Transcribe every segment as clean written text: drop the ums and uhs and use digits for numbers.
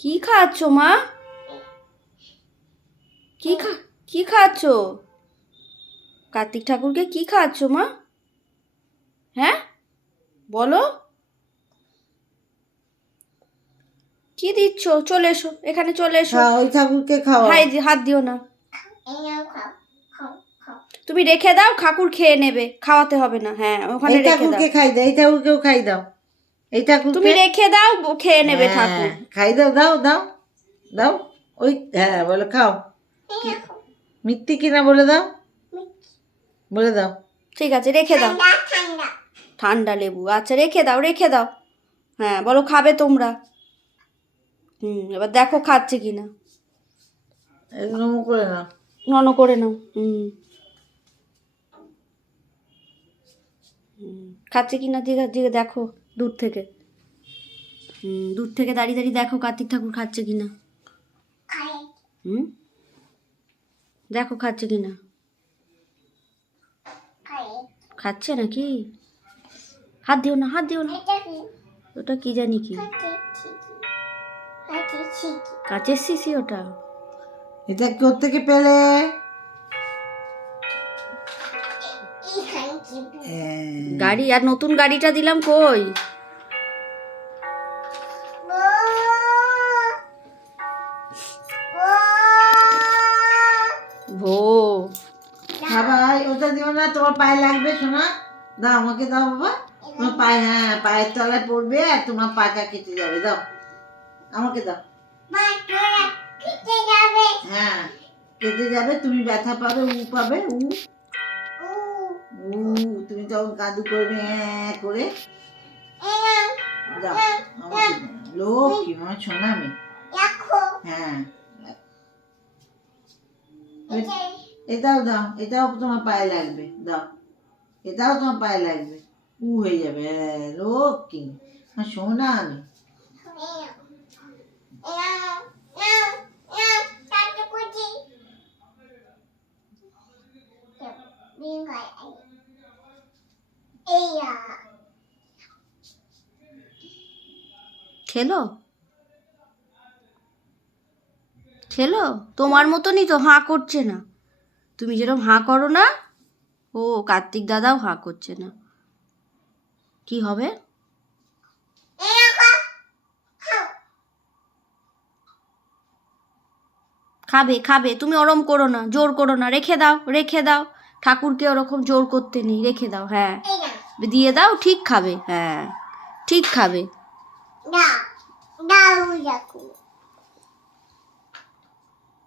কি খাচ্ছ মা? কি খাচ্ছ? কার্তিক ঠাকুরকে কি খাচ্ছ মা? হ্যাঁ বলো, কি দিচ্ছ? চলে এসো, এখানে চলে এসো। ওই ঠাকুরকে খাও। হাত দিও না। তুমি রেখে দাও, ঠাকুর খেয়ে নেবে, খাওয়াতে হবে না। হ্যাঁ ওখানে রেখে দাও। ঠাকুরকে খাই দাও, এই ঠাকুরকেও খাই দাও। এই ঠাকুর তুমি রেখে দাও, খেয়ে নেবে ঠাকুর। খাই দাও, দাও দাও দাও। ওই বলে খাও। মিথ্যে কিনা বলে দাও, বলে দাও। ঠিক আছে রেখে দাও। ঠান্ডা লেবু, আচ্ছা রেখে দাও, রেখে দাও। হ্যাঁ বলো খাবে তোমরা। এবার দেখো খাচ্ছে কিনা। নমো করে নাও, নন করে নাও। খাচ্ছে কিনা দিকে দিকে দেখো, দূর থেকে। দূর থেকে দাঁড়িয়ে দাঁড়িয়ে দেখো কার্তিক ঠাকুর খাচ্ছে কিনা। দেখো খাচ্ছে কিনা। খাচ্ছে নাকি? হাত দিও না, হাত দিও না। ওটা কি জানি কি, কাচের শিশি ওটা। এটা কোত্থেকে পেলে? গাড়ি, আর নতুন গাড়িটা দিলাম কই? ভো বাবাই ওটা দিও না, তোমার পায়ে লাগবে শোনা। দাও আমাকে, দাও বাবা। তোমার পায়ে, পায়ের তলায় পড়বে আর তোমার পাটা কেটে যাবে। দাও আমাকে, দাও। হ্যাঁ কেটে যাবে, তুমি ব্যথা পাবে, পাবে তুমি তখন কাঁদু করবে করে। যাও আমাকে লোক কি আমার শোনা আমি। হ্যাঁ এটাও দাও, এটাও তোমার পায়ে লাগবে। দাও, এটাও তোমার পায়ে লাগবে, হয়ে যাবে। লোক কি শোনা আমি। খেলো, খেলো। তোমার মতনই তো হাঁ করছে না। তুমি যেরকম হাঁ করো না, ও কার্তিক দাদাও হাঁ করছে না। কি হবে? খাবে খাবে, তুমি ওরম করো না, জোর করো না, রেখে দাও, রেখে দাও। ঠাকুরকে ওরকম জোর করতে নেই, রেখে দাও। হ্যাঁ দিয়ে দাও, ঠিক খাবে। হ্যাঁ ঠিক খাবে।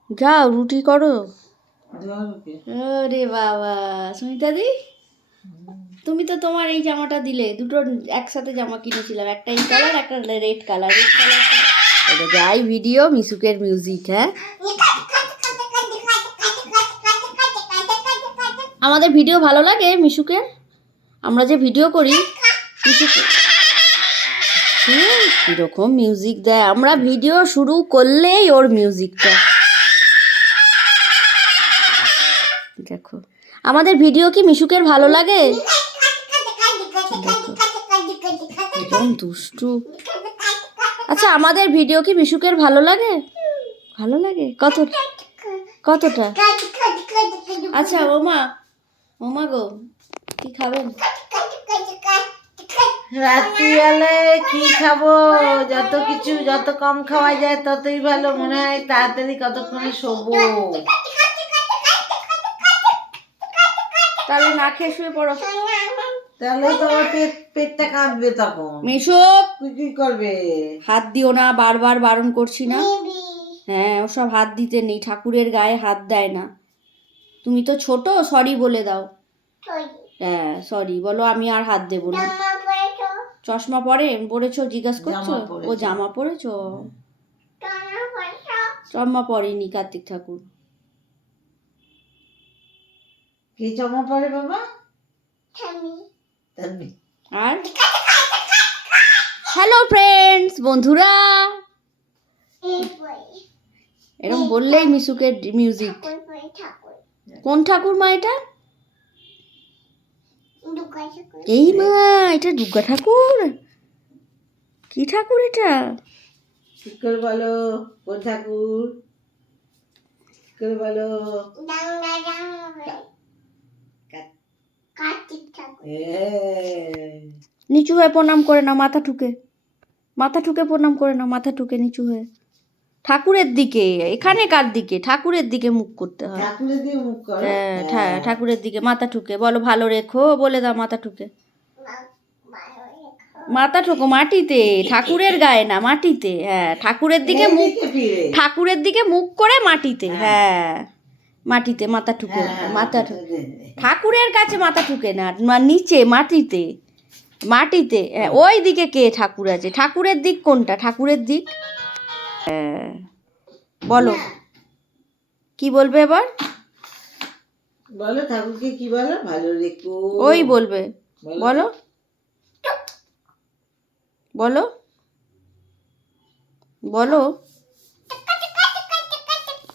যাও রুটি করো। আরে বাবা সুমিতা দি, তুমি তো তোমার এই জামাটা দিলে, দুটো একসাথে জামা কিনেছিলাম, একটা এই কালার, একটা রেড কালার। রেড কালার এটা যাই ভিডিও মিশুকের মিউজিক। হ্যাঁ আমাদের ভিডিও ভালো লাগে মিশুকের, আমরা যে ভিডিও করি মিশুকে কিরকম মিউজিক দেয়। আমরা ভিডিও শুরু করলেই ওর মিউজিকটা দেখো। আমাদের ভিডিও কি মিশুকের ভালো লাগে? একদম দুষ্টু। আচ্ছা আমাদের ভিডিও কি মিশুকের ভালো লাগে? ভালো লাগে কতটা? আচ্ছা ওমা, ওমা গো কি খাবেন রাত্রিবেলায়? কি খাবো? যত কম খাওয়া যায় ততই ভালো। মনে হয় তাড়াতাড়ি কতক্ষণে শোবো। তাহলে না খেয়ে শুয়ে পড়ো। তাহলে তোমার পেটটা কাঁদবে তখন। মিশুক কি করবে? হাত দিও না, বারবার বারণ করছি না। হ্যাঁ ওসব হাত দিতে নেই, ঠাকুরের গায়ে হাত দেয় না। তুমি তো ছোট, সরি বলে দাও। হ্যাঁ সরি বলো, আমি আর হাত দেবো না। চশমা পরেছো জিজ্ঞাসা করছো? ও জামা পরেছো? জামা পরেনি কার্তিক ঠাকুর। কি জামা পরে বাবা? আর হ্যালো ফ্রেন্ডস, বন্ধুরা, এরকম বললেই মিশুকের মিউজিক। কোন ঠাকুর মা এটা? এই মা এটা দুর্গা ঠাকুর। কি ঠাকুর এটা? ঠিক করে বলো কোন ঠাকুর, ঠিক করে বলো। হ্যাঁ। নিচু হয়ে প্রণাম করে নাও, মাথা ঠুকে, মাথা ঠুকে প্রণাম করে নাও, মাথা ঠুকে নিচু হয়ে। ঠাকুরের দিকে, এখানে কার দিকে? ঠাকুরের দিকে মুখ করতে হয়। ঠাকুরের দিয়ে মুখ করো। হ্যাঁ, হ্যাঁ। ঠাকুরের দিকে মাথা ঠুকে বলো ভালো রেখো, বলে দাও মাথা ঠুকে। মাথা ঠুকো মাটিতে, ঠাকুরের গায়ে না, মাটিতে। হ্যাঁ, ঠাকুরের দিকে মুখ, এইদিকে ফিরে। ঠাকুরের দিকে মুখ করে মাটিতে। হ্যাঁ, মাটিতে মাথা ঠুকে, হ্যাঁ, মাথা ঠুকে। ঠাকুরের কাছে মাথা ঠুকে না, নিচে মাটিতে, মাটিতে। হ্যাঁ, ওই দিকে কে ঠাকুর আছে? ঠাকুরের দিক কোনটা? ঠাকুরের দিক। হ্যাঁ, বলো কি বলবে এবার? বলো ঠাকুরকে কি বলো? ভালো রেখো। ওই বলবে, বলো বলো বলো।